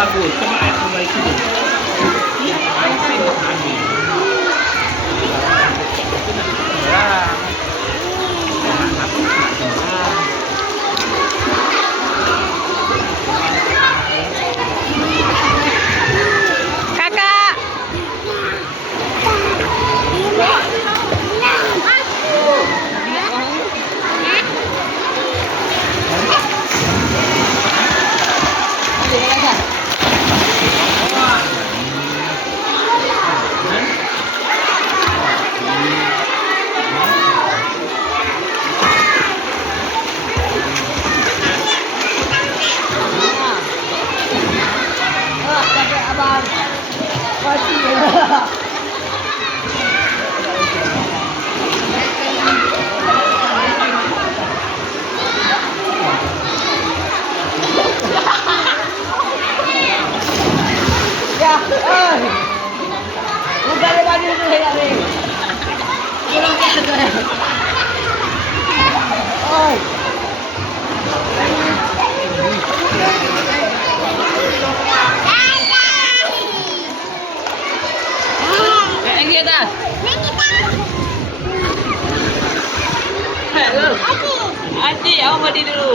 bagus. Coba ayat kembali sini. Iya, ayat sini tadi. Sembarang. Jangan hapus nggak sembarang. Kakak. Bukan dia bagi tu saya ni. Kurang dia tu. Oi. Lagi atas. Hello. Adik, awak mandi dulu.